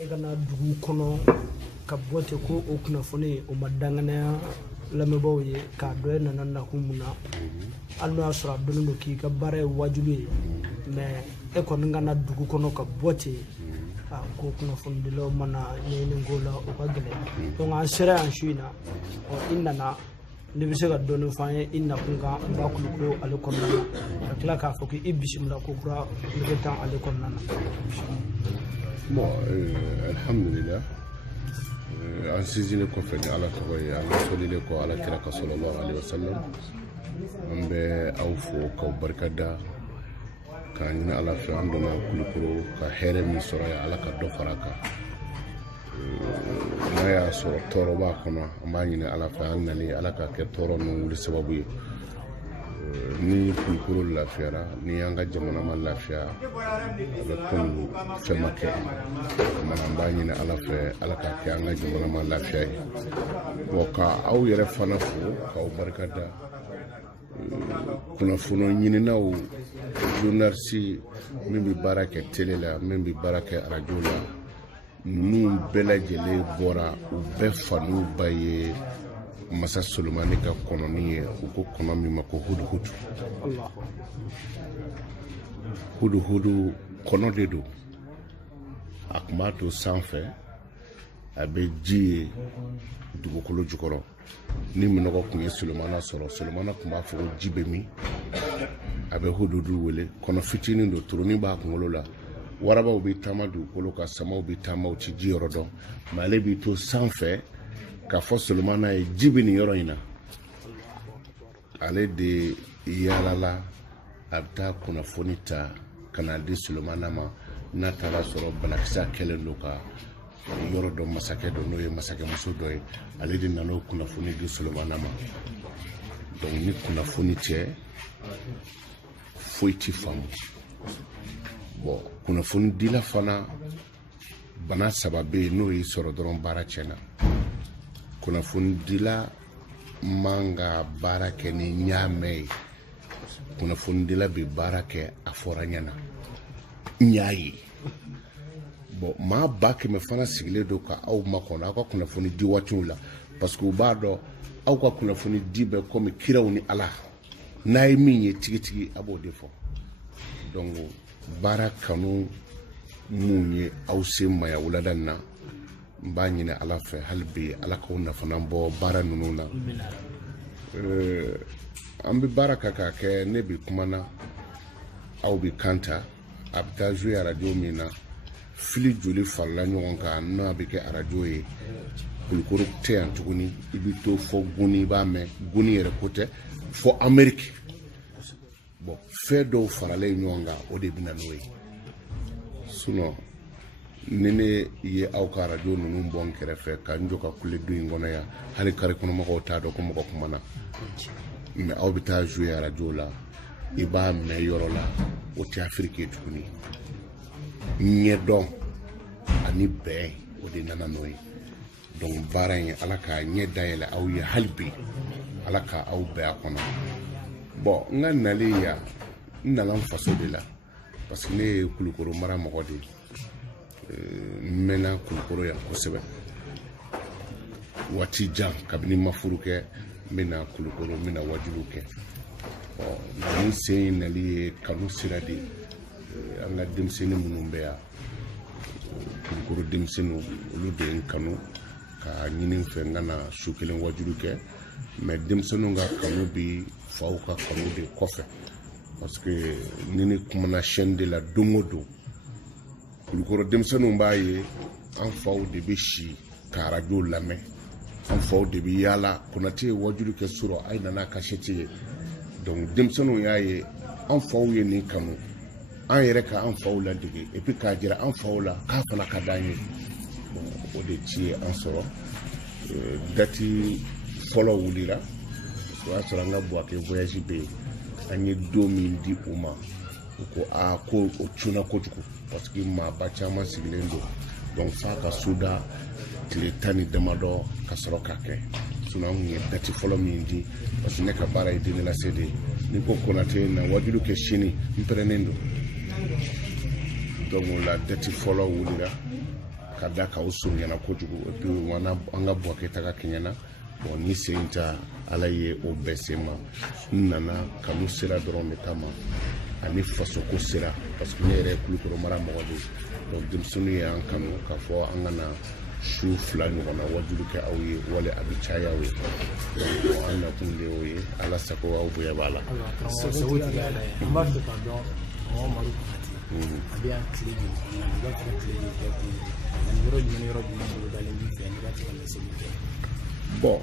e kana dugu kɔnɔ ka bɔ ten ko o kunnafoni o ma danganaya lamɛnbaaw ye k'a dɔn e nana nakun mun na hali n'o y'a sɔrɔ a dɔnnen don k'i ka baara ye wajibi ye mais e kɔni kana dugu kɔnɔ ka bɔ ten ko kunnafonidilaw mana ɲɛɲini ko la o ka gɛlɛn donc an sera yan su in na i nana ne bɛ se ka dɔɔnin fɔ an ye i nakun kan n b'a Kulukoro ale kɔnɔna na ka tila k'a fɔ k'i bisimila ko kura nege tan ale kɔnɔna na. Bon, alhamdulillah an sinsinlen kɔfɛ ni Ala tɔgɔ ye an sɔlilen kɔ Ala kira kan sallallahu alaihi wasallam an bɛ aw fo k'aw barikada k'a ɲini Ala fɛ an donna Kulukoro ka hɛrɛ min sɔrɔ yan Ala ka dɔ fara a kan n'a y'a sɔrɔ tɔɔrɔ b'a kɔnɔ an b'a ɲini Ala fɛ an nalen Ala ka kɛ tɔɔrɔ ninnu wuli sababu ye ni Kulukoro lafiyara ni an ka jamana ma lafiya a bɛ komi fɛn ma kɛ an b'a ɲini Ala fɛ Ala ka kɛ an ka jamana ma lafiya ye bon ka aw yɛrɛ fana fo k'aw barikada kunnafoni ɲininaw journaliste min bɛ baara kɛ télé la min bɛ baara kɛ radio la ninnu bɛɛ lajɛlen bɔra u bɛɛ faniw ba ye Masa Solomani ka kɔnɔni ye u ko kɔnɔ min ma ko huduhudu huduhudu kɔnɔ de don a tun b'a to sanfɛ a bɛ ji ye dugukolo jukɔrɔ ni minɔgɔ tun ye Solomana sɔrɔ Solomana tun b'a fɔ ko ji bɛ min a bɛ huduhudu wele kɔnɔ fitinin don turunin b'a kunkolo la warabaw bɛ taama dugukolo kan samaw bɛ taama u ti ji yɔrɔ dɔn mais ale b'i to sanfɛ k'a fɔ Solomana ye ji bɛ nin yɔrɔ in na ale de yaalala a bɛ taa kunnafoni ta ka n'a di Solomana ma n'a taara sɔrɔ banakisɛ kɛlen don ka yɔrɔ dɔ masakɛ dɔ n'o ye masakɛmuso dɔ ye ale de nana o kunnafoni di Solomana ma donc ni kunnafoni cɛ foyi ti faamu bon kunnafoni dila fana bana saba bɛ yen n'o y'i sɔrɔ dɔrɔn baara tiɲɛna kunnafoni dila man ka baara kɛ ni ɲaamɛ ye kunnafoni dila bɛ baara kɛ a fɔra ɲɛna n y'a ye bon maa ba kɛmɛ fana sigilen don ka aw makɔnɔ aw ka kunnafoni di waatiw la parce que u b'a dɔn aw ka kunnafoni di bɛ komi kiraw ni Ala n'a ye min ye tigitigi a b'o de fɔ donc baara kanu mun ye aw sen maya wulada in na n b'a ɲini Ala fɛ hali bi Ala k'aw nafana bɔ baara ninnu na an bɛ baara kan k'a kɛ ne bɛ kumana aw bɛ kan ta a bɛ taa jouer radio min na fili joli farala ɲɔgɔn kan n'a bɛ kɛ radio ye Kulukoro tɛ yan tuguni i bɛ to fɔ Guni i b'a mɛn Guni yɛrɛ ko tɛ fɔ Amérique bon fɛn dɔw faralen ɲɔgɔn kan o de bɛ na n'o ye sinon ni ne ye aw ka radio ninnu bɔ n kɛrɛfɛ ka n jɔ ka kule du in kɔnɔ yan hali kari kɔnɔ mɔgɔw t'a dɔn ko mɔgɔ kumana mais aw bɛ taa jouer radio la i b'a mɛn yɔrɔ la o tɛ Afiriki ye tuguni ɲɛdɔn ani bɛn o de nana n'o ye donc baara in Ala k'a ɲɛ dayɛlɛ aw ye hali bi Ala ka aw bɛɛ a kɔnɔ bon n ka nalen yan n nana n faso de la parce que ne ye Kulukoro mara mɔgɔ de ye n mɛnna Kulukoro yan kosɛbɛ waati jan kabini n ma furu kɛ n bɛna Kulukoro n bɛna wajibiw kɛ nin sen nali ye kanu sira de an ka denmisɛnnin minnu bɛ yan Kulukoro denmisɛnninw olu de ye n kanu ka ɲini n fɛ n ka na su kelen wajibi kɛ mais denmisɛnninw ka kanu bɛ faw ka kanu de kɔfɛ parce que ni ne kumana chaîne de la don o don Kulukoro denmisɛnninw b'a ye an faw de bɛ si ka radio lamɛn an faw de bɛ yaala Konate ye wajibi kɛ sɔrɔ a ye nana kasɛti ye donc denmisɛnninw y'a ye an faw ye nin kanu an yɛrɛ ka an faw ladege et puis k'a jira an faw la k'a fana ka d'an ye bon o de ci ye an sɔrɔ dati fɔlɔ wulira o y'a sɔrɔ an ka Buwake voyage bɛ yen an ye don min di u ma u ko ko o cunna kojugu parce que maaba caman sigilen don donc f'a ka soda tile 10 ni damadɔ ka sɔrɔ k'a kɛ sinon an kun ye dati fɔlɔ min di parce que ne ka baara ye deni lase de ni ko Konate na wajibi kɛ sini n pɛrɛnnen don donc o la dati fɔlɔ wulira ka da ka o surunyana kojugu et puis an ka bɔ kɛ taga kɛɲɛna bon ni sen ta ala ye o bɛɛ se ma n nana kanu sera dɔrɔn de kama ani fasoko sera parce que ne yɛrɛ Kulukoro mara mɔgɔ de donc denmisɛnninw ye an kanu k'a fɔ an kana su 2 ɲɔgɔnna wajulu kɛ aw ye wale a bɛ caya aw ye donc an nakun de y'o ye ala sago aw bonya b'a la. Sago tigɛ ala ye an b'a fɛ ka dɔn Mamadu Konate a bɛ yan tile joli kɔnɔna na i b'a fɛ ka tile joli kɛ kun ani yɔrɔ jumɛn bolo dalen b'i fɛ n'i b'a fɛ ka laseli kɛ. Bon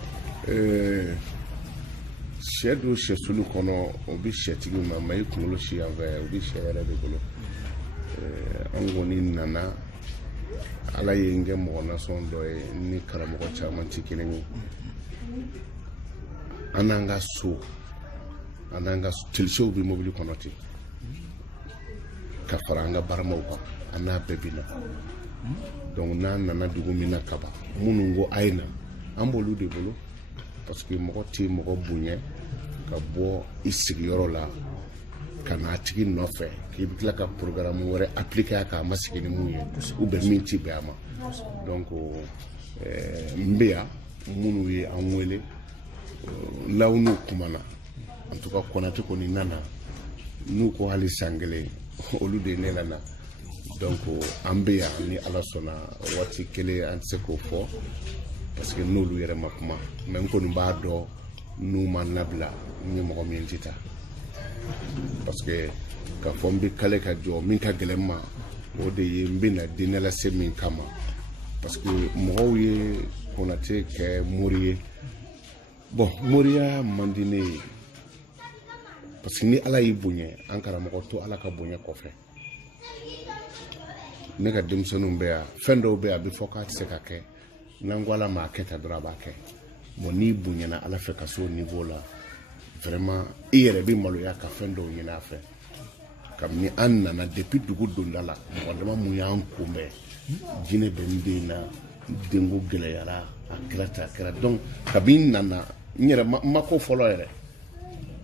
sɛ don sɛsulu kɔnɔ o bɛ sɛtigi ma mais i kunkolo si yan fɛ o bɛ sɛ yɛrɛ de bolo an kɔni nana ala ye n kɛ mɔgɔ nasɔn dɔ ye ni karamɔgɔ caman tɛ kelen ye an n'an ka so an n'an ka telisew bɛ mobili kɔnɔ ten ka fara an ka baramaw kan an n'a bɛɛ bɛ na donc n'an nana dugu min na kaban minnu ko a ye na an b'olu de bolo parce que mɔgɔ tɛ mɔgɔ bonya ka bɔ i sigiyɔrɔ la ka n'a tigi nɔfɛ k'i bɛ tila ka programme wɛrɛ appliquer a kan a ma sigi ni mun ye ou bien min tɛ bɛn a ma donc n bɛ yan minnu ye an wele l'aw n'u kumana en tout cas Konate kɔni nana n'u ko hali san kelen olu de ne nana donc an bɛ yan ni ala sɔnna waati kelen an tɛ se k'o fɔ parce que n'olu yɛrɛ ma kuma mais n kɔni b'a dɔn n'u ma nabila n ye mɔgɔ min tɛ taa parce que k'a fɔ n bɛ kale ka jɔ min ka gɛlɛn ma o de ye n bɛna diinɛ lase min kama parce que mɔgɔw ye Konate kɛ mori ye bon moriya man di ne ye parce que ni ala y'i bonya an karamɔgɔ to ala ka bonya kɔfɛ ne ka denmisɛnninw bɛ yan fɛn dɔw bɛ yan a bɛ fɔ k'a tɛ se ka kɛ n'an ko ala ma kɛ ta dɔrɔn a b'a kɛ bon n'i bonyana ala fɛ ka se o niveau la vraiment i yɛrɛ bɛ maloya ka fɛn dɔw ɲini a fɛ kabini an nana depuis dugu donda la mɔgɔ dama mun y'an kunbɛn jinɛ bɛ n den na denko gɛlɛyara a kɛra ten a kɛra donc kabini nana n yɛrɛ ma ko fɔlɔ yɛrɛ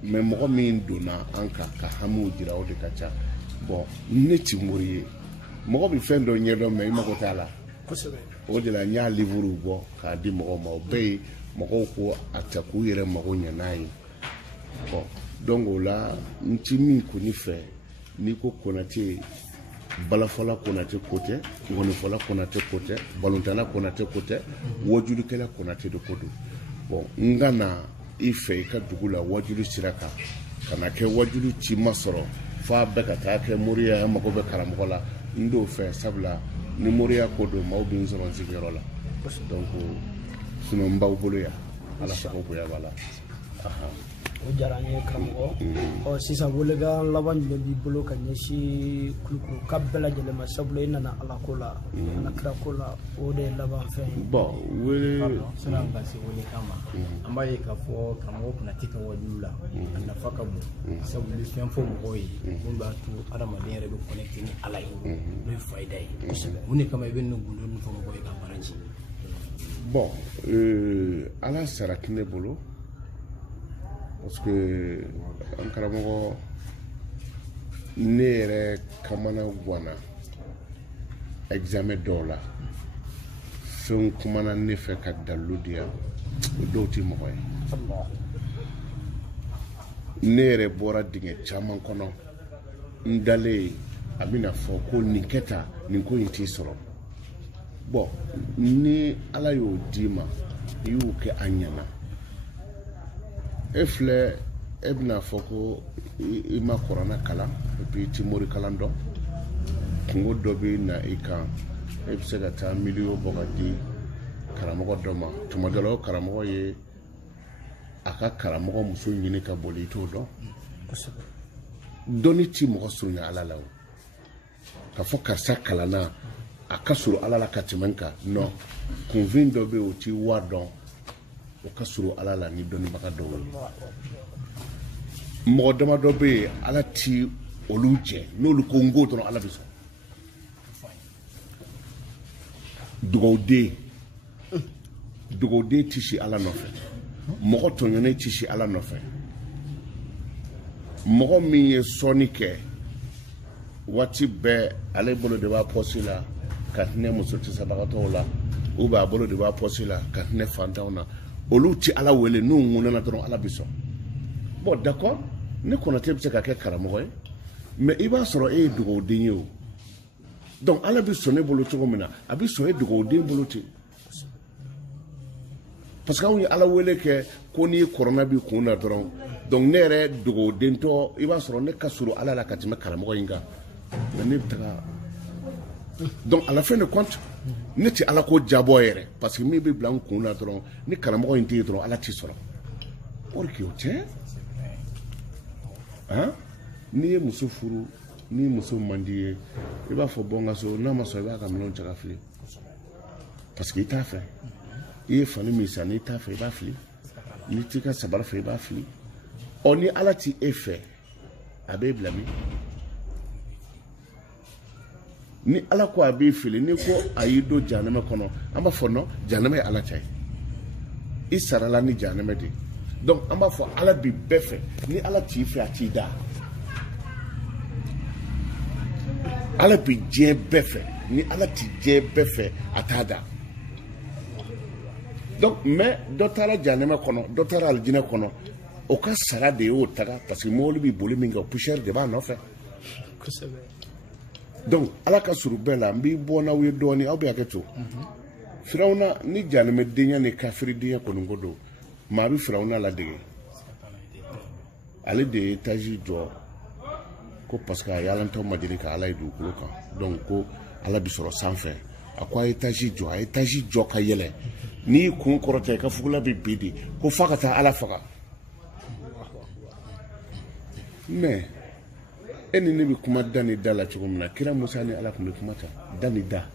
mais mɔgɔ min donna an kan ka hamiw jira o de ka ca bon ne ti mori ye mɔgɔ bɛ fɛn dɔ ɲɛdɔn mais i mago t'a la o de la n y'a livre bɔ k'a di mɔgɔw ma o bɛɛ ye mɔgɔw ko a ta k'u yɛrɛ mago ɲɛ n'a ye bon donc o la n ti min kɔni fɛ n'i ko Konate balafɔla Konate ko tɛ ŋɔnifɔla Konate ko tɛ balontanna Konate ko tɛ wajulikɛla Konate de ko don bon n ka na i fɛ i ka dugu la wajulu sira kan ka na kɛ wajulu ci ma sɔrɔ f'a bɛɛ ka taa kɛ moriya an mago bɛ karamɔgɔ la n t'o fɛ sabula ni moriya ko don maaw bɛ n sɔrɔ n sigiyɔrɔ la donc sinon n b'aw bolo yan ala sago bonya b'a la. o diyara an ye karamɔgɔ sisan welekan laban jumɛn b'i bolo ka ɲɛsin Kulukoro ka bɛɛ lajɛlen ma sabula i nana ala ko la ala kira ko la o de ye laban fɛn ye. bon wele sani ka se welekan ma an b'a ye k'a fɔ karamɔgɔ Konate ka wajulu la a nafa ka bon sabu i bɛ fɛn fɔ mɔgɔw ye min b'a to adamaden yɛrɛ bɛ connecté ni ala ye n'o ye fayida ye mun de kama i bɛ nin gundo ninnu fɔ mɔgɔw ye ka baara ci. bon ala sara tɛ ne bolo parce que an karamɔgɔ ne yɛrɛ kamana ganna examen dɔw la fɛnw kumana ne fɛ ka dalilu di yan o dɔw tɛ mɔgɔ ye ne yɛrɛ bɔra dingɛ caman kɔnɔ n dalen a bɛna fɔ ko nin kɛ tan nin ko in t'i sɔrɔ bon ni ala y'o d'i ma i y'o kɛ a ɲɛna e filɛ e bɛna fɔ ko i ma kuranna kalan et puis i ti mori kalan dɔn kungo dɔ bɛ na i kan e bɛ se ka taa miliyo bɔ ka di karamɔgɔ dɔ ma tuma dɔ la o karamɔgɔ ye a ka karamɔgɔ muso ɲini ka boli i t'o dɔn dɔnni ti mɔgɔ surunya ala la o ka fɔ karisa kalanna a ka surun ala la ka tɛmɛ n kan non kunfin dɔ bɛ yen o ti wa dɔn o ka surun ala la ni dɔnnibaga dɔw ye mɔgɔ dama dɔ bɛ yen ala ti olu jɛ n'olu ko n ko dɔrɔn ala bɛ sɔn dugawuden ti si ala nɔfɛ mɔgɔ tɔɲɔnen ti si ala nɔfɛ mɔgɔ min ye sɔnni kɛ waati bɛɛ ale bolo de b'a pɔsi la ka hinɛ muso tɛsabagatɔw la ou bien a bolo de b'a posi la ka hinɛ fantanw na olu ti ala wele n'u ŋunana dɔrɔn ala bi sɔn bon d'accord ne Konate bɛ se ka kɛ karamɔgɔ ye mais i b'a sɔrɔ e ye dugawuden ye o donc ala bi sɔn ne bolo cogo min na a bi sɔn e dugawuden bolo ten parce que anw ye ala wele kɛ ko n'i kɔrɔna bi kun na dɔrɔn donc ne yɛrɛ dugawudentɔ i b'a sɔrɔ ne ka surun ala la ka tɛmɛ karamɔgɔ in kan mais ne bɛ taga donc à la fin de compte ne tɛ ala ko jabɔ yɛrɛ parce que min bɛ bila n kun na dɔrɔn ni karamɔgɔ in tɛ yen dɔrɔn ala t'i sɔrɔ or que o tɛ han n'i ye muso furu ni muso man di ye i b'a fɔ bɔ n ka so n'a ma sɔn i b'a ka minɛnw cɛ ka fili parce que i t'a fɛ i ye fani min san n'i t'a fɛ i b'a fili n'i t'i ka sabara fɛ i b'a fili ɔ ni ala t'i e fɛ a b'e bila min ni ala ko a b'i fili ni ko a y'i don jahanama kɔnɔ an b'a fɔ non jahanama ye ala ta ye i sarala ni jahanama de donc an b'a fɔ ala bi bɛɛ fɛ ni ala t'i fɛ a t'i da ala bi diɲɛ bɛɛ fɛ ni ala t'i diɲɛ bɛɛ fɛ a t'a da donc mais dɔ taara jahanama kɔnɔ dɔ taara alijinɛ kɔnɔ o ka sara de y'o taga parce que mobili b'i boli min kɛ poussière de b'a nɔfɛ donc ala ka suru bɛɛ la n b'i bɔ n'aw ye dɔɔni aw bɛ hakɛ to firawuna ni jahanamɛdenya ni kafiridenya kɔni ko don maa bɛ firawuna ladege ale de ye étage jɔ ko parce que a yalantɔ ma deli ka ala ye dugukolo kan donc ko ala bi sɔrɔ sanfɛ a ko a ye étage jɔ ka yɛlɛ n'i y'i kun kɔrɔta i ka fugula bɛ bi de ko f'a ka taa ala faga mais e ni ne bɛ kuma da ni da la cogo min na kira Musa ni ala tun bɛ kuma ta da ni da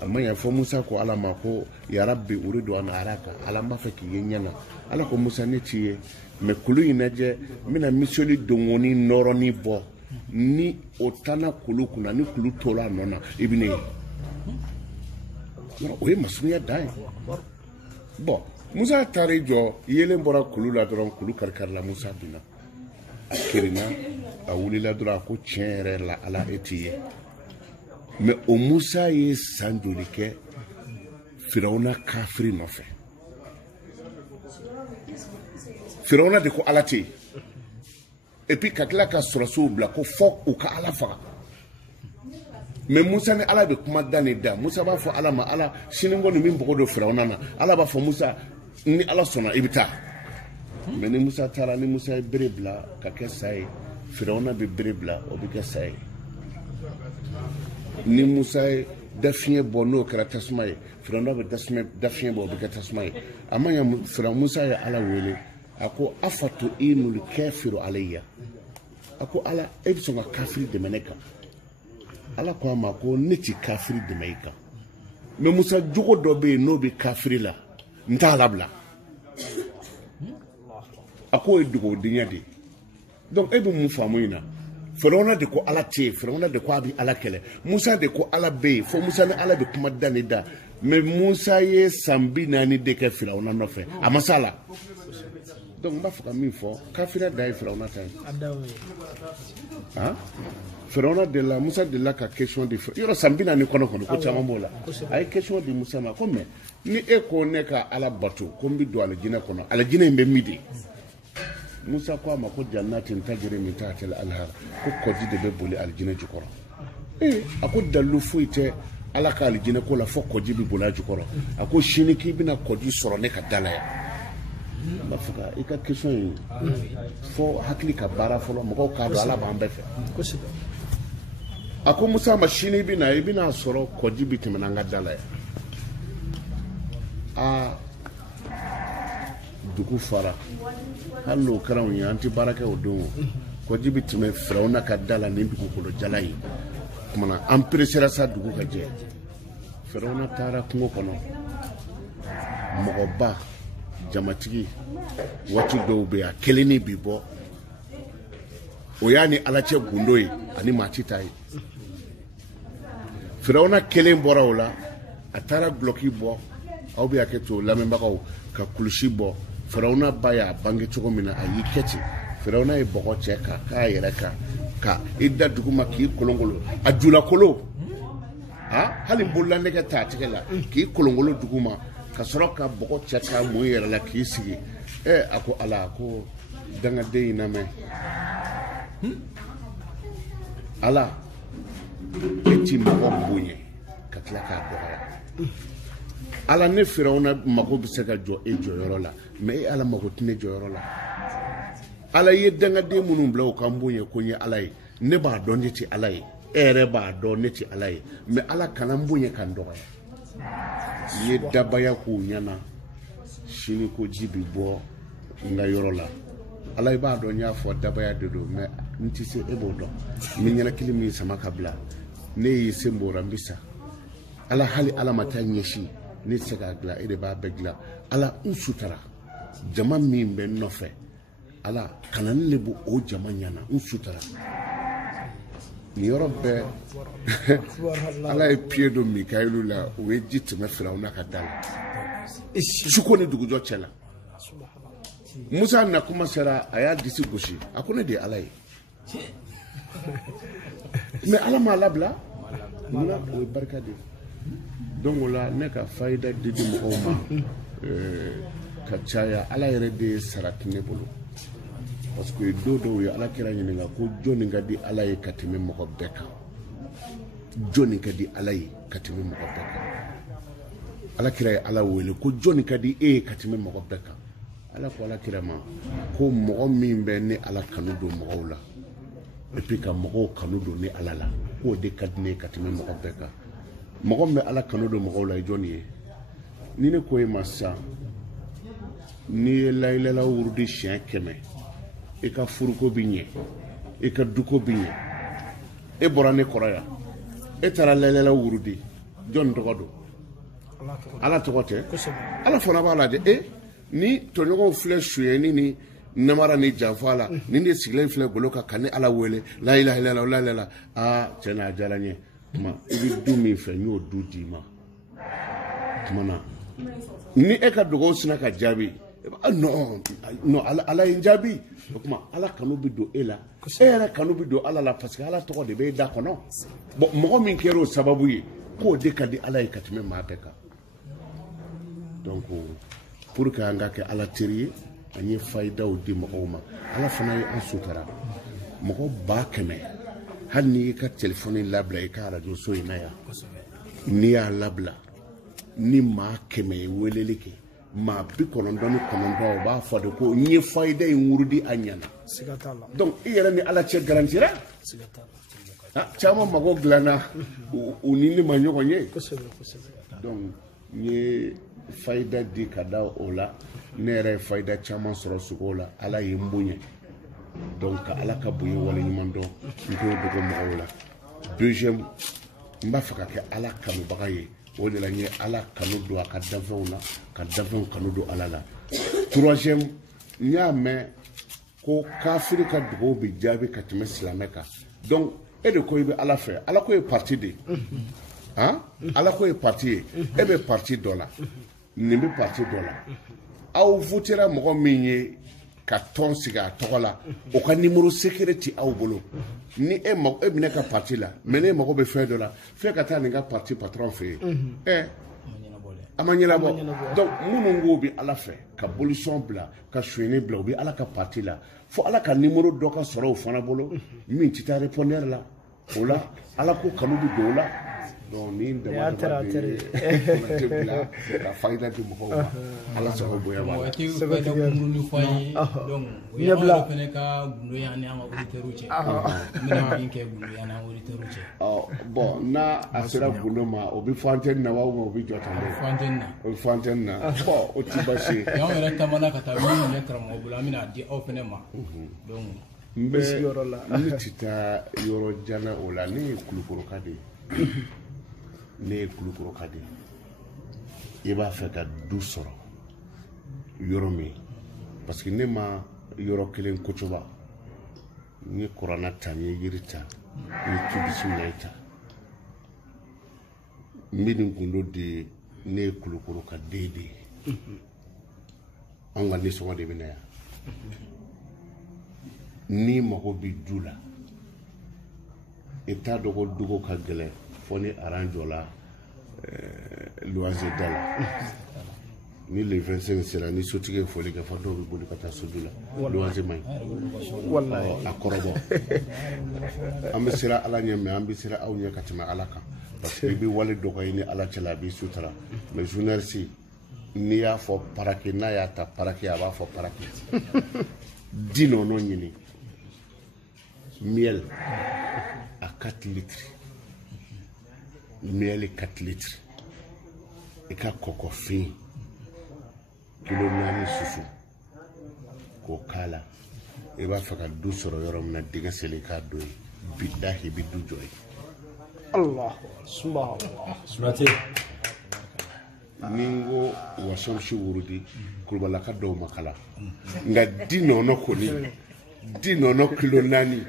a ma ɲɛ fɔ Musa ko ala ma ko ya rabbi uridu an araka ala n b'a fɛ k'i ye ɲɛna ala ko Musa ne t'i ye mais kulu in lajɛ n bɛna miseli dongoni nɔrɔni bɔ ni o tanna kulu kunna ni kulu tora a nɔ na i bɛ ne ye o ye masunya dan ye bon Musa taar'i jɔ yelen bɔra kulu la dɔrɔn kulu kari-karila Musa binna a kirinna a wulila dɔrɔn a ko tiɲɛ yɛrɛ la ala e t'i ye mais o Musa ye san joli kɛ firawuna kafiri nɔfɛ firawuna de ko ala tɛ yen et puis ka tila ka sɔrɔsiw bila ko fɔ u ka ala faga mais Musa ni ala bɛ kuma da ni da Musa b'a fɔ ala ma ala sini ko nin min bɔgɔ don firawuna na ala b'a fɔ Musa ni ala sɔnna i bɛ taa mais ni Musa taara ni Musa ye bere bila ka kɛ sa ye firawuna bɛ bere bila o bɛ kɛ sa ye ni Musa ye dafiɲɛ bɔ n'o kɛra tasuma ye firawuna bɛ dafiɲɛ bɔ o bɛ kɛ tasuma ye a ma ɲɛ Musa ye ala wele a ko afatu inul kafiru alayya a ko ala e bɛ sɔn ka kafiri dɛmɛ ne kan ala ko a ma ko ne ti kafiri dɛmɛ i kan mais Musa jogo dɔ bɛ yen n'o bɛ kafiri la n t'a labila a ko ye dugawudenya de donc e bɛ mun faamu in na firawuna de ko ala tɛ yen firawuna de ko a bɛ ala kɛlɛ Musa de ko ala bɛ yen fo Musa ni ala bɛ kuma da ni da mais Musa ye san 40 de kɛ firawuna nɔfɛ a ma s'a la donc n b'a fɛ ka min fɔ kafiriya dan ye firawuna ta ye han firawuna de la Musa de la ka question de yɔrɔ san 40 kɔnɔ ko caman b'o la a ye question di Musa ma ko mais ni e ko ne ka ala bato ko n bɛ don alijinɛ kɔnɔ alijinɛ in bɛ min de Musa ko a ma ko jannatin tajri min tahtiha al-anhar ko kɔji de bɛ boli alijinɛ jukɔrɔ a ko dalilu foyi tɛ ala ka alijinɛ ko la fo kɔji bɛ boli a jukɔrɔ a ko sini k'i bɛna kɔji sɔrɔ ne ka da la yan n b'a fɛ ka i ka question in fo hakili ka baara fɔlɔ mɔgɔw k'a dɔn ala b'an bɛɛ fɛ a ko Musa ma sini i bɛna sɔrɔ kɔji bɛ tɛmɛ n'an ka da la yan dugu fara hali n'o kɛra o ye an tɛ baara kɛ o don o kɔji bɛ tɛmɛ firawuna ka da la ni dugukolo jala ye kumana an peresera sa dugu ka jɛ firawuna taara kungo kɔnɔ mɔgɔba jamatigi waati dɔw bɛ yen a kelenni bi bɔ o y'a ni ala cɛ gundo ye ani maa ti ta ye firawuna kelen bɔra o la a taara guloki bɔ aw bɛ hakɛ to lamɛnbagaw ka kulusi bɔ firawuna ba y'a bange cogo min na a y'i kɛ ten firawuna ye bɔgɔ cɛ k'a yɛrɛ kan ka i da dugu ma k'i kolonkolon a julakolo hali bolola nɛgɛ t'a tigɛ la k'i kolongolo duguma ka sɔrɔ ka bɔgɔ cɛ k'a mun yɛrɛ la k'i sigi a ko ala ko dangaden in lamɛn ala e ti mɔgɔ bonya ka tila k'a dɔgɔya ala ne Firawuna mago bɛ se ka jɔ e jɔyɔrɔ la mais e ala mago tɛ ne jɔyɔrɔ la ala ye dangaden minnu bila o kan bonya ko n ye ala ye ne b'a dɔn ne tɛ ala ye e yɛrɛ b'a dɔn ne tɛ ala ye mais ala kana n bonya ka n dɔgɔya n ye dabaya k'u ɲɛna sini ko ji bɛ bɔ n ka yɔrɔ la ala i b'a dɔn n y'a fɔ dabaya de don mais n tɛ se e b'o dɔn n bɛ ɲɛnakili min sama ka bila ne y'i se n bɔra n bɛ sa ala hali ala ma taa ɲɛsin ne tɛ se k'a dilan e de b'a bɛɛ dilan ala n sutara jama min bɛ n nɔfɛ ala kana ne le bɔ o jama ɲɛna n sutara nin yɔrɔ bɛɛ ala ye pied don Mikayilu la o ye ji tɛmɛ Firawuna ka da la suko ni dugujɔ cɛ la Musa na kuma sera a y'a disi gosi a ko ne de ye ala ye mais ala m'a labila munna o ye barika de donc o la ne ka fayida di mɔgɔw ma ka caya ala yɛrɛ de ye sarati ne bolo parce que do dɔw ye ala kira ɲininka ko jɔnni ka di ala ye ka tɛmɛ mɔgɔ bɛɛ kan jɔnni ka di ala ye ka tɛmɛ mɔgɔ bɛɛ kan ala kira ye ala wele ko jɔnni ka di e ye ka tɛmɛ mɔgɔ bɛɛ kan ala ko ala kira ma ko mɔgɔ min bɛ ne ala kanu don mɔgɔw la et puis ka mɔgɔw kanu don ne ala la k'o de ka di ne ye ka tɛmɛ mɔgɔ bɛɛ kan mɔgɔ min bɛ ala kanu don mɔgɔw la ye jɔnni ye ni ne ko e ma sisan n'i ye layilala wurudi siɲɛ 100 i ka furuko bɛ ɲɛ i ka duko bɛ ɲɛ e bɔra ne kɔrɔ yan e taara layilala wurudi jɔn tɔgɔ don ala tɔgɔ tɛ ala fana b'a la de ni tɔɲɔgɔnw filɛ suyɛni ni namara ni janfa la ni de sigilen filɛ golo kan ka ne ala wele la ilaha illallah la ilaha tiɲɛ na a diyara n ye tuma i bɛ du min fɛ n y'o du d'i ma tuma na ni e ka dugawu sina ka jaabi non ala ye n jaabi o tuma ala kanu bɛ don e la e yɛrɛ kanu bɛ don ala la parce que ala tɔgɔ de b'e da kɔnɔ bon mɔgɔ min kɛra o sababu ye k'o de ka di ala ye ka tɛmɛ maa bɛɛ kan donc pour que an ka kɛ ala teri ye an ye fayidaw di mɔgɔw ma ala fana ye an sutara mɔgɔ 100,000 hali n'i y'i ka telefɔni labila i ka arajo so in na yan n'i y'a labila ni maa 100 ye weleli kɛ maa 99 o b'a fɔ de ko n ye fayida in wurudi a ɲɛna donc i yɛrɛ ni ala cɛ garantira caman mago dilanna u ni ne ma ɲɔgɔn ye donc n ye fayida di ka da o la ne yɛrɛ ye fayida caman sɔrɔ sogo la ala ye n bonya donc ka ala ka bonya waleɲuman dɔn n t'o dogo mɔgɔw la deuxième n b'a fɛ ka kɛ ala kanubaga ye o de la n ye ala kanu don a ka danfɛnw na ka danfɛnw kanu don ala la troisième n y'a mɛn ko kafiri ka dugawu bɛ jaabi ka tɛmɛ silamɛ kan donc e de ko i bɛ ala fɛ ala ko ye parti de ala ko ye parti ye e bɛ parti dɔ la nin bɛ parti dɔ la aw votera mɔgɔ min ye ka tɔn sigi a tɔgɔ la o ka numéro secret tɛ aw bolo ni e bɛ ne ka parti la mais ne mago bɛ fɛn dɔ la f'e ka taa nin ka parti patron fɛ yen a ma ɲɛnabɔ donc minnu ko bɛ ala fɛ ka bolution bila ka suyɛni bila u bɛ ala ka parti la fo ala ka numéro dɔ ka sɔrɔ o fana bolo min tɛ taa répondeur la o la ala ko kanu bɛ don o la donc ni dama dama de tɛ bila ka fayida di mɔgɔw ma ala sago bonya b'a la sɛbɛn munnu fɔ an ye donc o ye anw fana ka gundo ye ani an ka auditeurs cɛ n bɛna min kɛ gundo ye ani an ka auditeurs cɛ bon n'a a sera gundo ma o bɛ fɔ antenne na wa o bɛ jɔ tan de fɔ antenne na o bɛ fɔ antenne na bon o tɛ baasi ye anw yɛrɛ taamana ka taa min bɛ karamɔgɔ bolo an bɛna di aw fana ma donc n bɛ ne tɛ taa yɔrɔ jan o la ne ye kulukoroka de ye ne ye kulukoroka de ye i b'a fɛ ka du sɔrɔ yɔrɔ min parce que ne ma yɔrɔ kelen kocoba n ye kuranna ta n ye yiri ta n ye tubisimilayi ta n bɛ nin gundo de ne ye kulukoroka den de ye an ka nisɔngɔ de bɛ na yan ni mago bɛ du la i t'a dɔn ko duko ka gɛlɛn foni arrange la loise dala ni le 25 sera ni sotigi foli ka fa do bi boli ka ta sodula loise mai wallahi akorobo ambe sera ala nyame ambe sera aw nya katima alaka parce que bi wali do ko ni ala chala bi sutra mais journaliste ni ya fo paraki na ya ta paraki aba fo paraki dino no nyini miel à 4 litres miel 4 litres et ka koko fin kilo nani susu ko kala e ba faka du soro yorom na diga sele ka do billahi bidu joy Allah subhanallah sunate ningo wasam shi wurudi kulbala ka do makala nga dino no ko ni dino no kilo nani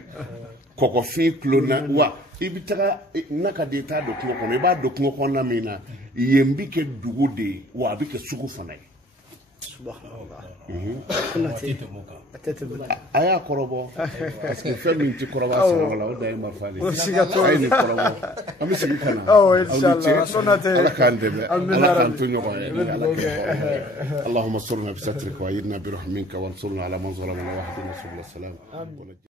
koko fin kilo na wa ibitaka naka de ta do ko ko e ba do ko na mina yembi ke dugu de wa bi ke sugu fanai subhanallah aya korobo parce que fami ci koroba so la o day ma fali ay ni korobo ami sigi kana inshallah sonate ala kan debe ala kan tunyo ko اللهم صلنا بسترك وأيدنا برحمك وانصرنا على من ظلمنا واهدنا سبل السلام